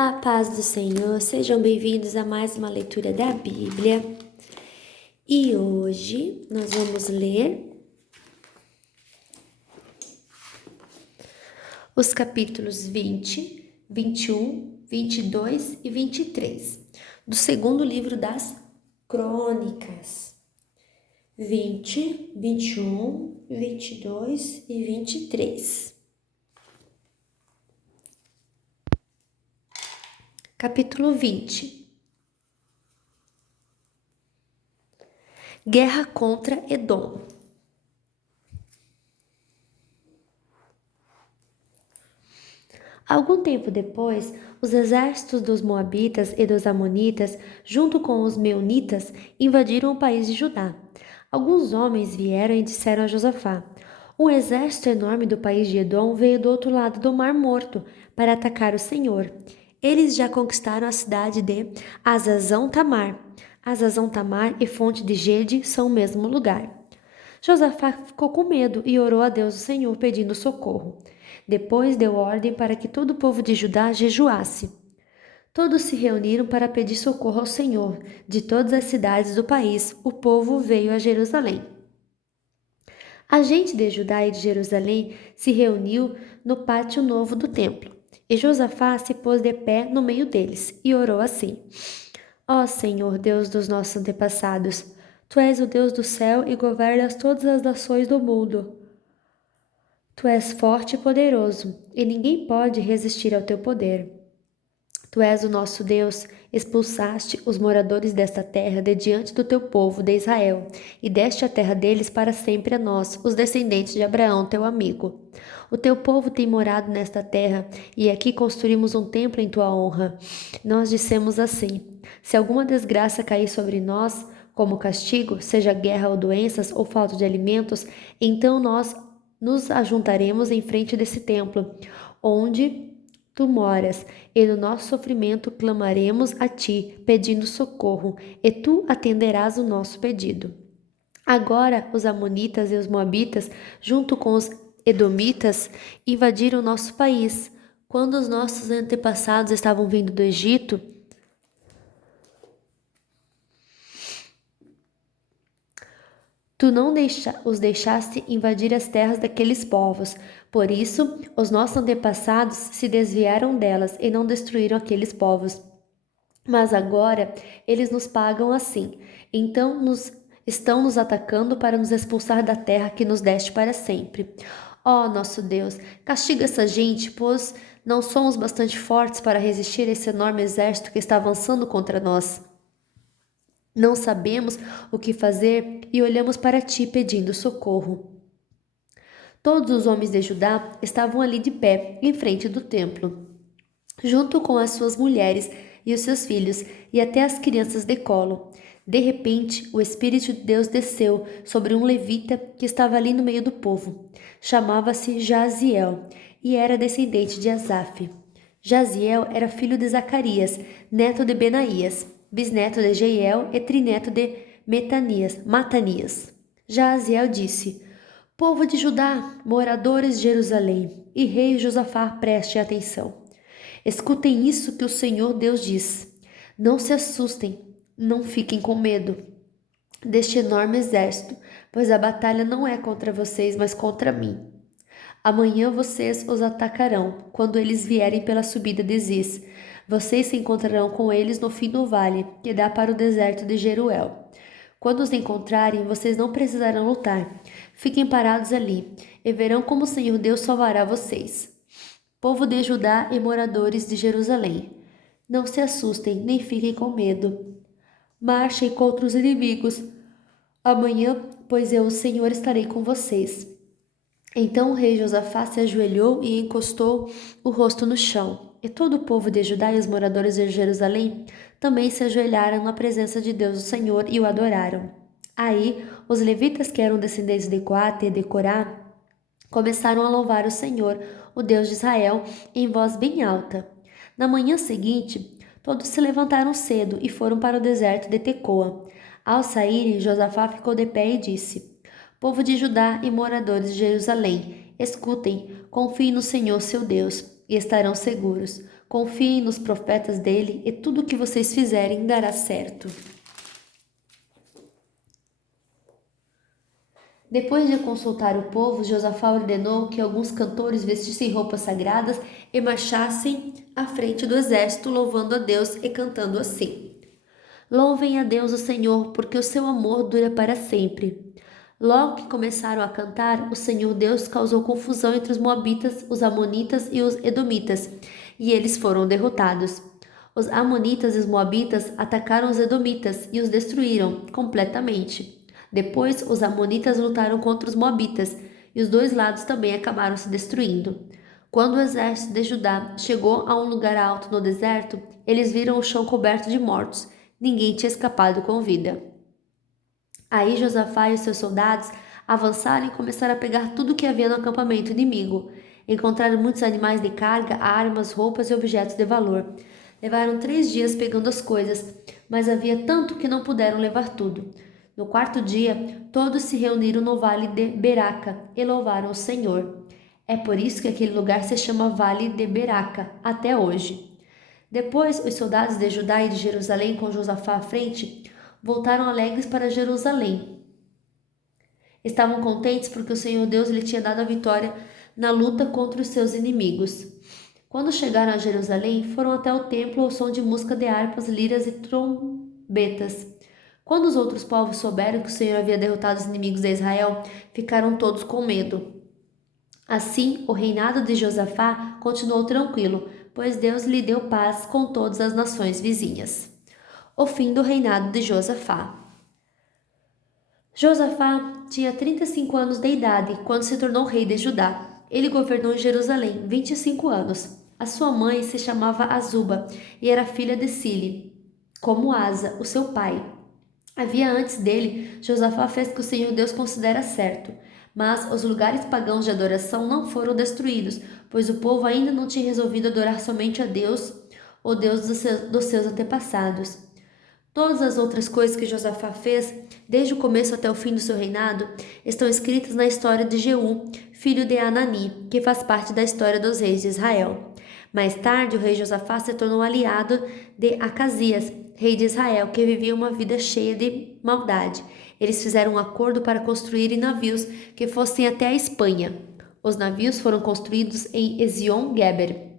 A paz do Senhor, sejam bem-vindos a mais uma leitura da Bíblia. E hoje nós vamos ler os capítulos 20, 21, 22 e 23 do segundo livro das Crônicas. 20, 21, 22 e 23. Capítulo 20. Guerra contra Edom. Algum tempo depois, os exércitos dos Moabitas e dos Amonitas, junto com os Meunitas, invadiram o país de Judá. Alguns homens vieram e disseram a Josafá: um exército enorme do país de Edom veio do outro lado do Mar Morto para atacar o Senhor. Eles já conquistaram a cidade de Hazazão-Tamar. Hazazão-Tamar e Fonte de Gede são o mesmo lugar. Josafá ficou com medo e orou a Deus o Senhor pedindo socorro. Depois deu ordem para que todo o povo de Judá jejuasse. Todos se reuniram para pedir socorro ao Senhor. De todas as cidades do país, o povo veio a Jerusalém. A gente de Judá e de Jerusalém se reuniu no pátio novo do templo. E Josafá se pôs de pé no meio deles e orou assim: ó Senhor, Deus dos nossos antepassados, Tu és o Deus do céu e governas todas as nações do mundo. Tu és forte e poderoso, e ninguém pode resistir ao teu poder. Tu és o nosso Deus, expulsaste os moradores desta terra de diante do teu povo, de Israel, e deste a terra deles para sempre a nós, os descendentes de Abraão, teu amigo. O teu povo tem morado nesta terra, e aqui construímos um templo em tua honra. Nós dissemos assim: se alguma desgraça cair sobre nós, como castigo, seja guerra ou doenças ou falta de alimentos, então nós nos ajuntaremos em frente desse templo, onde tu moras, e no nosso sofrimento clamaremos a ti, pedindo socorro, e tu atenderás o nosso pedido. Agora os amonitas e os moabitas, junto com os edomitas, invadiram nosso país. Quando os nossos antepassados estavam vindo do Egito, tu não os deixaste invadir as terras daqueles povos. Por isso, os nossos antepassados se desviaram delas e não destruíram aqueles povos. Mas agora eles nos pagam assim. Então estão nos atacando para nos expulsar da terra que nos deste para sempre. Ó nosso Deus, castiga essa gente, pois não somos bastante fortes para resistir a esse enorme exército que está avançando contra nós. Não sabemos o que fazer e olhamos para ti pedindo socorro. Todos os homens de Judá estavam ali de pé, em frente do templo, junto com as suas mulheres e os seus filhos, e até as crianças de colo. De repente, o Espírito de Deus desceu sobre um levita que estava ali no meio do povo. Chamava-se Jaziel e era descendente de Asaf. Jaziel era filho de Zacarias, neto de Benaías, bisneto de Jeiel e trineto de Matanias. Jaziel disse: povo de Judá, moradores de Jerusalém, e rei Josafá, preste atenção. Escutem isso que o Senhor Deus diz. Não se assustem, não fiquem com medo deste enorme exército, pois a batalha não é contra vocês, mas contra mim. Amanhã vocês os atacarão, quando eles vierem pela subida de Ziz. Vocês se encontrarão com eles no fim do vale, que dá para o deserto de Jeruel. Quando os encontrarem, vocês não precisarão lutar. Fiquem parados ali, e verão como o Senhor Deus salvará vocês. Povo de Judá e moradores de Jerusalém, não se assustem, nem fiquem com medo. Marchem contra os inimigos. Amanhã, pois eu, o Senhor, estarei com vocês. Então o rei Josafá se ajoelhou e encostou o rosto no chão. E todo o povo de Judá e os moradores de Jerusalém também se ajoelharam na presença de Deus, o Senhor, e o adoraram. Aí, os levitas, que eram descendentes de Coate e de Corá, começaram a louvar o Senhor, o Deus de Israel, em voz bem alta. Na manhã seguinte, todos se levantaram cedo e foram para o deserto de Tecoa. Ao saírem, Josafá ficou de pé e disse: povo de Judá e moradores de Jerusalém, escutem, confiem no Senhor seu Deus, e estarão seguros. Confiem nos profetas dele e tudo o que vocês fizerem dará certo. Depois de consultar o povo, Josafá ordenou que alguns cantores vestissem roupas sagradas e marchassem à frente do exército, louvando a Deus e cantando assim: Louvem a Deus o Senhor, porque o seu amor dura para sempre. Logo que começaram a cantar, o Senhor Deus causou confusão entre os moabitas, os amonitas e os edomitas, e eles foram derrotados. Os amonitas e os moabitas atacaram os edomitas e os destruíram completamente. Depois, os amonitas lutaram contra os moabitas, e os dois lados também acabaram se destruindo. Quando o exército de Judá chegou a um lugar alto no deserto, eles viram o chão coberto de mortos. Ninguém tinha escapado com vida. Aí Josafá e os seus soldados avançaram e começaram a pegar tudo o que havia no acampamento inimigo. Encontraram muitos animais de carga, armas, roupas e objetos de valor. Levaram 3 dias pegando as coisas, mas havia tanto que não puderam levar tudo. No 4º dia, todos se reuniram no vale de Beraca e louvaram o Senhor. É por isso que aquele lugar se chama Vale de Beraca até hoje. Depois, os soldados de Judá e de Jerusalém, com Josafá à frente, voltaram alegres para Jerusalém. Estavam contentes porque o Senhor Deus lhe tinha dado a vitória na luta contra os seus inimigos. Quando chegaram a Jerusalém, foram até o templo ao som de música de harpas, liras e trombetas. Quando os outros povos souberam que o Senhor havia derrotado os inimigos de Israel, ficaram todos com medo. Assim, o reinado de Josafá continuou tranquilo, pois Deus lhe deu paz com todas as nações vizinhas. O fim do reinado de Josafá. Josafá tinha 35 anos de idade quando se tornou rei de Judá. Ele governou em Jerusalém 25 anos. A sua mãe se chamava Azuba e era filha de Sile, como Asa, o seu pai. Havia antes dele, Josafá fez o que o Senhor Deus considera certo. Mas os lugares pagãos de adoração não foram destruídos, pois o povo ainda não tinha resolvido adorar somente a Deus, o Deus dos seus antepassados. Todas as outras coisas que Josafá fez, desde o começo até o fim do seu reinado, estão escritas na história de Jeú, filho de Anani, que faz parte da história dos reis de Israel. Mais tarde, o rei Josafá se tornou aliado de Acasias, rei de Israel, que vivia uma vida cheia de maldade. Eles fizeram um acordo para construírem navios que fossem até a Espanha. Os navios foram construídos em Ezion-Geber.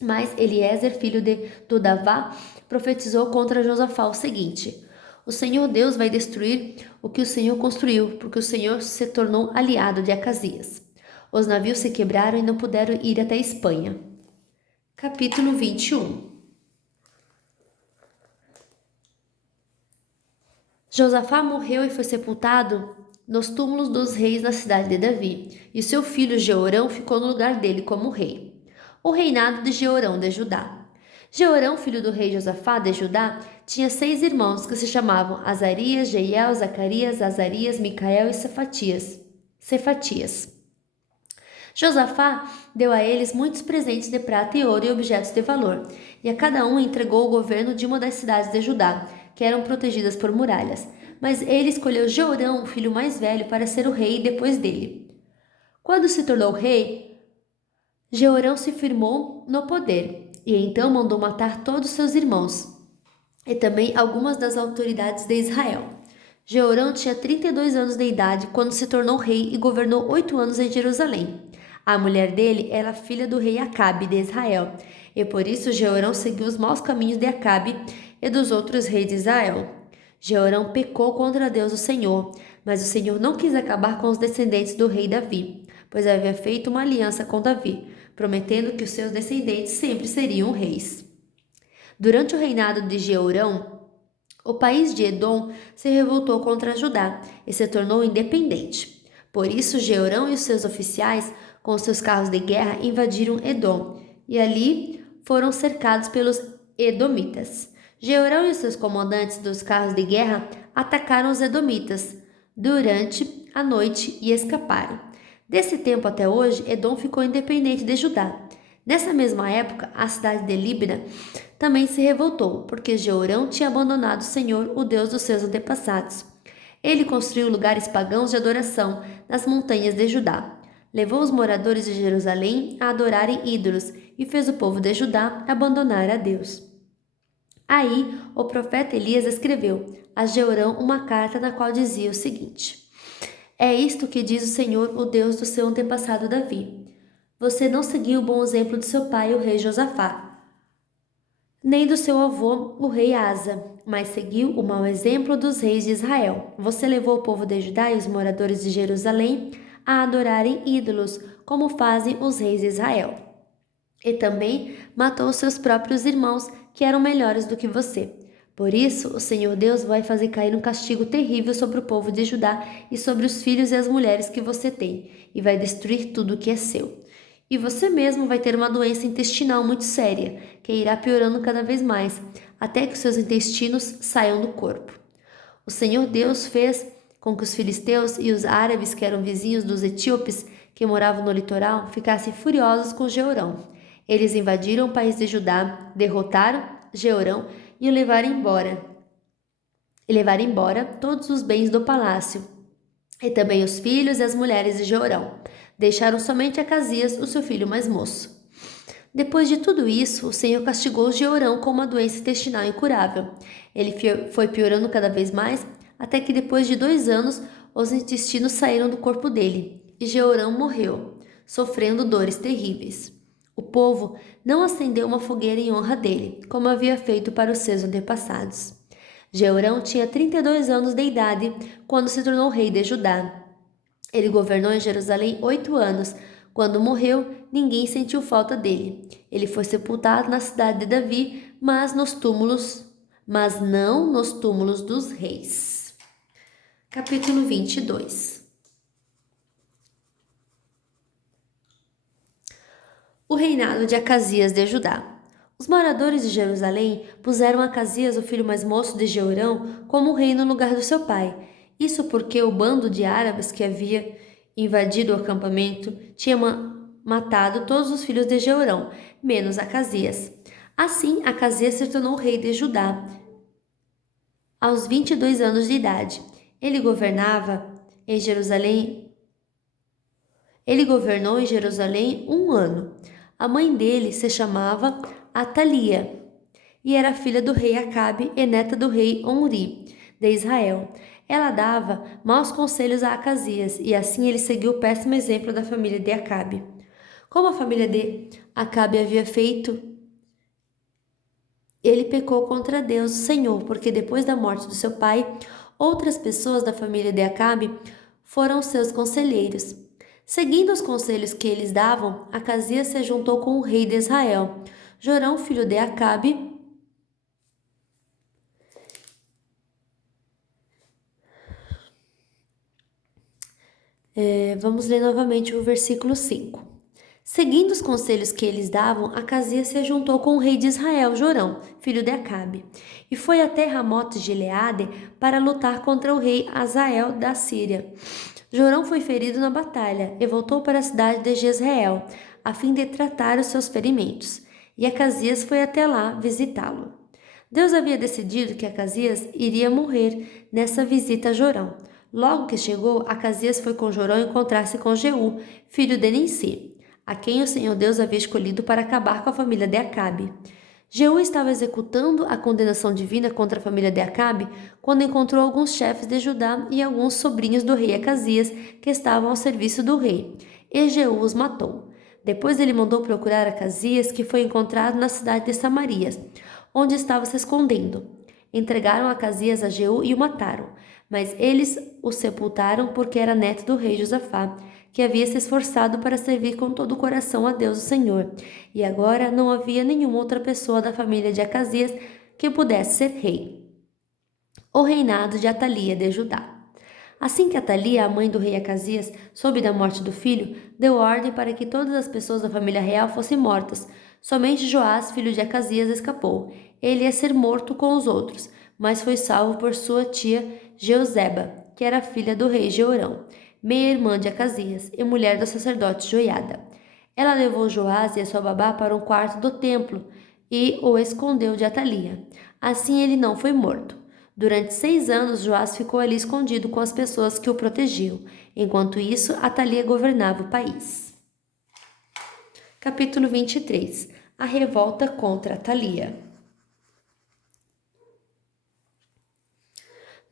Mas Eliezer, filho de Dodavá, profetizou contra Josafá o seguinte: O Senhor Deus vai destruir o que o Senhor construiu, porque o Senhor se tornou aliado de Acasias. Os navios se quebraram e não puderam ir até a Espanha. Capítulo 21. Josafá morreu e foi sepultado nos túmulos dos reis da cidade de Davi, e seu filho Jeorão ficou no lugar dele como rei. O reinado de Jeorão de Judá. Jeorão, filho do rei Josafá de Judá, tinha 6 irmãos que se chamavam Azarias, Jeiel, Zacarias, Azarias, Micael e Cefatias. Josafá deu a eles muitos presentes de prata e ouro e objetos de valor, e a cada um entregou o governo de uma das cidades de Judá, que eram protegidas por muralhas. Mas ele escolheu Jeorão, o filho mais velho, para ser o rei depois dele. Quando se tornou rei, Jeorão se firmou no poder, e então mandou matar todos seus irmãos, e também algumas das autoridades de Israel. Jeorão tinha 32 anos de idade quando se tornou rei e governou 8 anos em Jerusalém. A mulher dele era filha do rei Acabe de Israel, e por isso Jeorão seguiu os maus caminhos de Acabe e dos outros reis de Israel. Jeorão pecou contra Deus o Senhor, mas o Senhor não quis acabar com os descendentes do rei Davi, pois havia feito uma aliança com Davi, prometendo que os seus descendentes sempre seriam reis. Durante o reinado de Jeorão, o país de Edom se revoltou contra Judá e se tornou independente. Por isso, Jeorão e os seus oficiais, com seus carros de guerra, invadiram Edom, e ali foram cercados pelos edomitas. Jeorão e os seus comandantes dos carros de guerra atacaram os edomitas durante a noite e escaparam. Desse tempo até hoje, Edom ficou independente de Judá. Nessa mesma época, a cidade de Líbina também se revoltou, porque Jeorão tinha abandonado o Senhor, o Deus dos seus antepassados. Ele construiu lugares pagãos de adoração nas montanhas de Judá. Levou os moradores de Jerusalém a adorarem ídolos e fez o povo de Judá abandonar a Deus. Aí o profeta Elias escreveu a Jeorão uma carta na qual dizia o seguinte: É isto que diz o Senhor, o Deus do seu antepassado Davi. Você não seguiu o bom exemplo de seu pai, o rei Josafá, nem do seu avô, o rei Asa, mas seguiu o mau exemplo dos reis de Israel. Você levou o povo de Judá e os moradores de Jerusalém a adorarem ídolos, como fazem os reis de Israel. E também matou seus próprios irmãos, que eram melhores do que você. Por isso, o Senhor Deus vai fazer cair um castigo terrível sobre o povo de Judá e sobre os filhos e as mulheres que você tem, e vai destruir tudo o que é seu. E você mesmo vai ter uma doença intestinal muito séria, que irá piorando cada vez mais, até que seus intestinos saiam do corpo. O Senhor Deus fez com que os filisteus e os árabes, que eram vizinhos dos etíopes, que moravam no litoral, ficassem furiosos com Jeorão. Eles invadiram o país de Judá, derrotaram Jeorão e o levaram embora. E levaram embora todos os bens do palácio, e também os filhos e as mulheres de Jeorão. Deixaram somente Acasias, o seu filho mais moço. Depois de tudo isso, o Senhor castigou Jeorão com uma doença intestinal incurável. Ele foi piorando cada vez mais, até que depois de 2 anos, os intestinos saíram do corpo dele, e Jeorão morreu, sofrendo dores terríveis. O povo não acendeu uma fogueira em honra dele, como havia feito para os seus antepassados. Jeorão tinha 32 anos de idade quando se tornou rei de Judá. Ele governou em Jerusalém 8 anos. Quando morreu, ninguém sentiu falta dele. Ele foi sepultado na cidade de Davi, mas não nos túmulos dos reis. Capítulo 22. O reinado de Acasias de Judá. Os moradores de Jerusalém puseram Acasias, o filho mais moço de Jeorão, como rei no lugar do seu pai. Isso porque o bando de árabes que havia invadido o acampamento tinha matado todos os filhos de Jeorão, menos Acasias. Assim, Acasias se tornou rei de Judá aos 22 anos de idade. Ele governou em Jerusalém 1 ano. A mãe dele se chamava Atalia e era filha do rei Acabe e neta do rei Omri, de Israel. Ela dava maus conselhos a Acasias e assim ele seguiu o péssimo exemplo da família de Acabe. Como a família de Acabe havia feito, ele pecou contra Deus, o Senhor, porque depois da morte do seu pai, outras pessoas da família de Acabe foram seus conselheiros. Seguindo os conselhos que eles davam, Acasias se juntou com o rei de Israel, Jorão, filho de Acabe. Vamos ler novamente o versículo 5. Seguindo os conselhos que eles davam, Acasias se juntou com o rei de Israel, Jorão, filho de Acabe, e foi até Ramote de Gileade para lutar contra o rei Azael da Síria. Jorão foi ferido na batalha e voltou para a cidade de Jezreel, a fim de tratar os seus ferimentos, e Acasias foi até lá visitá-lo. Deus havia decidido que Acasias iria morrer nessa visita a Jorão. Logo que chegou, Acasias foi com Jorão encontrar-se com Jeú, filho de Ninsi, a quem o Senhor Deus havia escolhido para acabar com a família de Acabe. Jeú estava executando a condenação divina contra a família de Acabe quando encontrou alguns chefes de Judá e alguns sobrinhos do rei Acasias que estavam ao serviço do rei, e Jeú os matou. Depois ele mandou procurar Acasias, que foi encontrado na cidade de Samarias, onde estava se escondendo. Entregaram Acasias a Jeú e o mataram, mas eles o sepultaram porque era neto do rei Josafá, que havia se esforçado para servir com todo o coração a Deus o Senhor, e agora não havia nenhuma outra pessoa da família de Acasias que pudesse ser rei. O reinado de Atalia de Judá. Assim que Atalia, a mãe do rei Acasias, soube da morte do filho, deu ordem para que todas as pessoas da família real fossem mortas. Somente Joás, filho de Acasias, escapou. Ele ia ser morto com os outros, mas foi salvo por sua tia Jeuzeba, que era filha do rei Jeorão, meia-irmã de Acasias e mulher do sacerdote Joiada. Ela levou Joás e a sua babá para um quarto do templo e o escondeu de Atalia. Assim ele não foi morto. Durante 6 anos, Joás ficou ali escondido com as pessoas que o protegiam. Enquanto isso, Atalia governava o país. Capítulo 23. A revolta contra Atalia.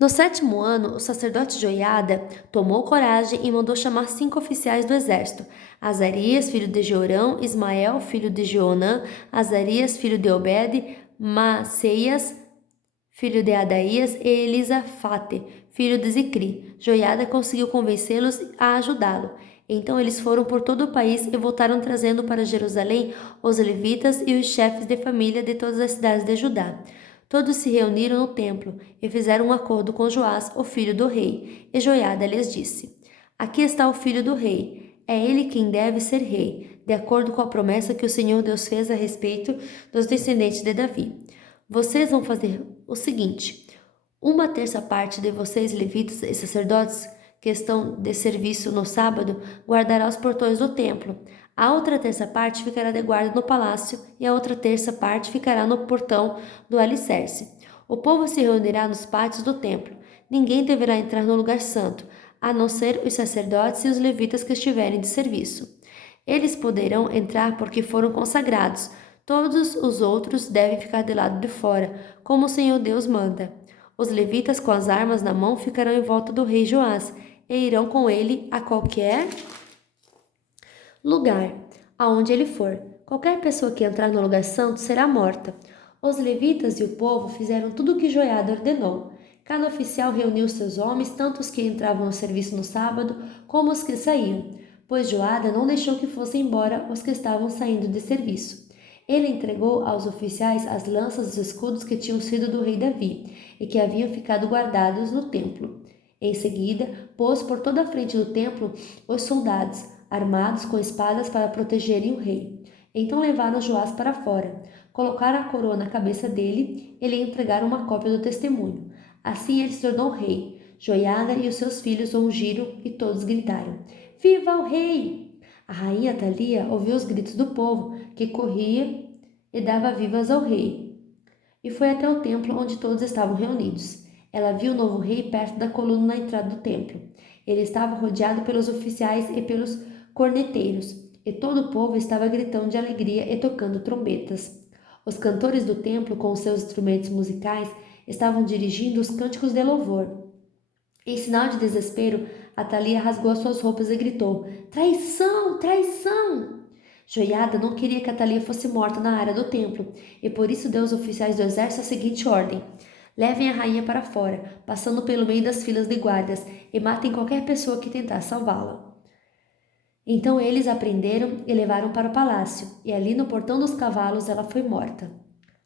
No 7º ano, o sacerdote Joiada tomou coragem e mandou chamar 5 oficiais do exército: Azarias, filho de Jeorão, Ismael, filho de Joanã, Azarias, filho de Obed, Maceias, filho de Adaías, e Elisafate, filho de Zicri. Joiada conseguiu convencê-los a ajudá-lo. Então eles foram por todo o país e voltaram trazendo para Jerusalém os levitas e os chefes de família de todas as cidades de Judá. Todos se reuniram no templo e fizeram um acordo com Joás, o filho do rei. E Joiada lhes disse: Aqui está o filho do rei. É ele quem deve ser rei, de acordo com a promessa que o Senhor Deus fez a respeito dos descendentes de Davi. Vocês vão fazer o seguinte: 1/3 parte de vocês, levitas e sacerdotes, que estão de serviço no sábado, guardará os portões do templo. A outra terça parte ficará de guarda no palácio e a outra terça parte ficará no portão do alicerce. O povo se reunirá nos pátios do templo. Ninguém deverá entrar no lugar santo, a não ser os sacerdotes e os levitas que estiverem de serviço. Eles poderão entrar porque foram consagrados. Todos os outros devem ficar de lado de fora, como o Senhor Deus manda. Os levitas com as armas na mão ficarão em volta do rei Joás e irão com ele a qualquer lugar aonde ele for. Qualquer pessoa que entrar no lugar santo será morta. Os levitas e o povo fizeram tudo o que Joiada ordenou. Cada oficial reuniu seus homens, tanto os que entravam no serviço no sábado como os que saíam, pois Joiada não deixou que fossem embora os que estavam saindo de serviço. Ele entregou aos oficiais as lanças e os escudos que tinham sido do rei Davi e que haviam ficado guardados no templo. Em seguida, pôs por toda a frente do templo os soldados, armados com espadas para protegerem o rei. Então levaram Joás para fora, colocaram a coroa na cabeça dele e lhe entregaram uma cópia do testemunho. Assim ele se tornou rei. Joiada e os seus filhos o ungiram e todos gritaram: Viva o rei! A rainha Atalia ouviu os gritos do povo, que corria e dava vivas ao rei, e foi até o templo onde todos estavam reunidos. Ela viu o novo rei perto da coluna na entrada do templo. Ele estava rodeado pelos oficiais e pelos corneteiros, e todo o povo estava gritando de alegria e tocando trombetas. Os cantores do templo, com seus instrumentos musicais, estavam dirigindo os cânticos de louvor. Em sinal de desespero, Atalia rasgou as suas roupas e gritou: Traição! Traição! Joiada não queria que Atalia fosse morta na área do templo, e por isso deu aos oficiais do exército a seguinte ordem: Levem a rainha para fora, passando pelo meio das filas de guardas, e matem qualquer pessoa que tentar salvá-la. Então eles a prenderam e levaram para o palácio, e ali no portão dos cavalos ela foi morta.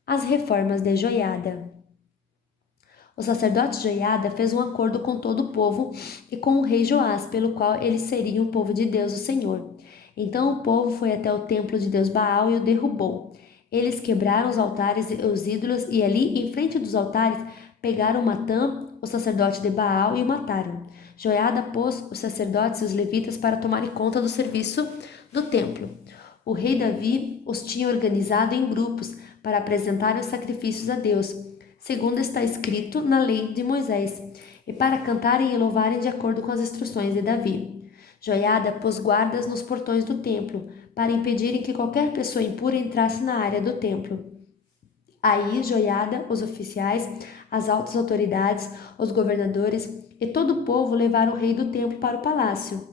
As reformas de Joiada. O sacerdote Joiada fez um acordo com todo o povo e com o rei Joás, pelo qual eles seriam o povo de Deus, o Senhor. Então o povo foi até o templo de Deus Baal e o derrubou. Eles quebraram os altares e os ídolos e ali, em frente dos altares, pegaram Matã, o sacerdote de Baal, e o mataram. Joiada pôs os sacerdotes e os levitas para tomarem conta do serviço do templo. O rei Davi os tinha organizado em grupos para apresentarem os sacrifícios a Deus, segundo está escrito na lei de Moisés, e para cantarem e louvarem de acordo com as instruções de Davi. Joiada pôs guardas nos portões do templo, para impedirem que qualquer pessoa impura entrasse na área do templo. Aí Joiada, os oficiais, as altas autoridades, os governadores e todo o povo levaram o rei do templo para o palácio.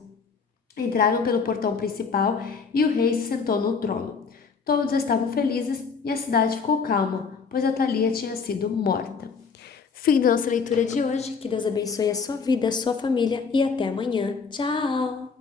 Entraram pelo portão principal e o rei se sentou no trono. Todos estavam felizes e a cidade ficou calma, pois Atalia tinha sido morta. Fim da nossa leitura de hoje. Que Deus abençoe a sua vida, a sua família e até amanhã. Tchau!